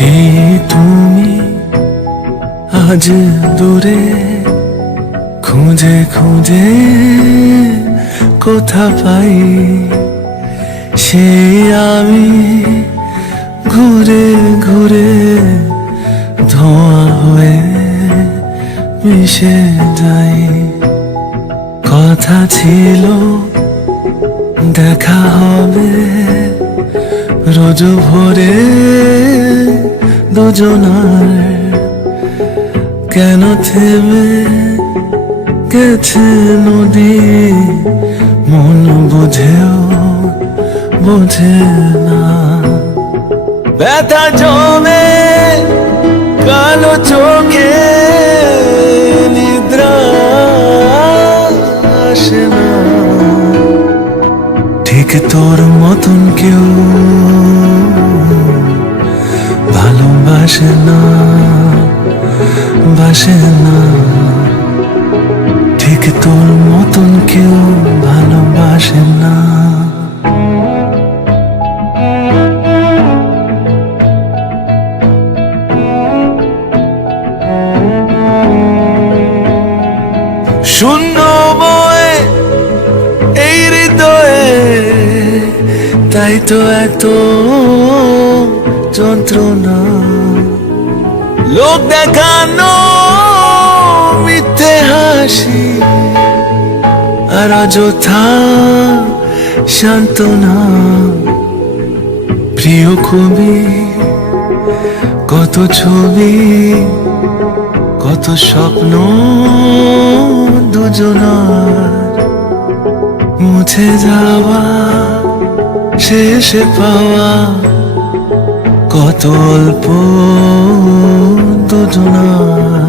সেই তুমি আজ দূরে, খুঁজে খুঁজে কোথা পাই সেই আমি ঘুরে ঘুরে ধোঁয়া হয়ে মিশে যাই। কথা ছিল দেখা হবে রোজ ভোরে দুজনার, কেন থেমে গেছে নদী মন বুঝেও বোঝে না। ব্যথা জমে কালো চোখে নিদ্রা আসে না, ঠিক তোর মতন কেউ ভালোবাসে না, বাসে না। ঠিক তোর মতন কেউ ভালোবাসে না। শূন্য বয়ে এই হৃদয়ে, তাই তো এত যন্ত্রণা। লোক দেখানো মিথ্যে হাসি আর অযথা সান্ত্বনা। প্রিয় কবি কত ছবি, কত স্বপ্ন দুজনার, মুছে যাওয়া শেষে পাওয়া কত অল্প দুজনার।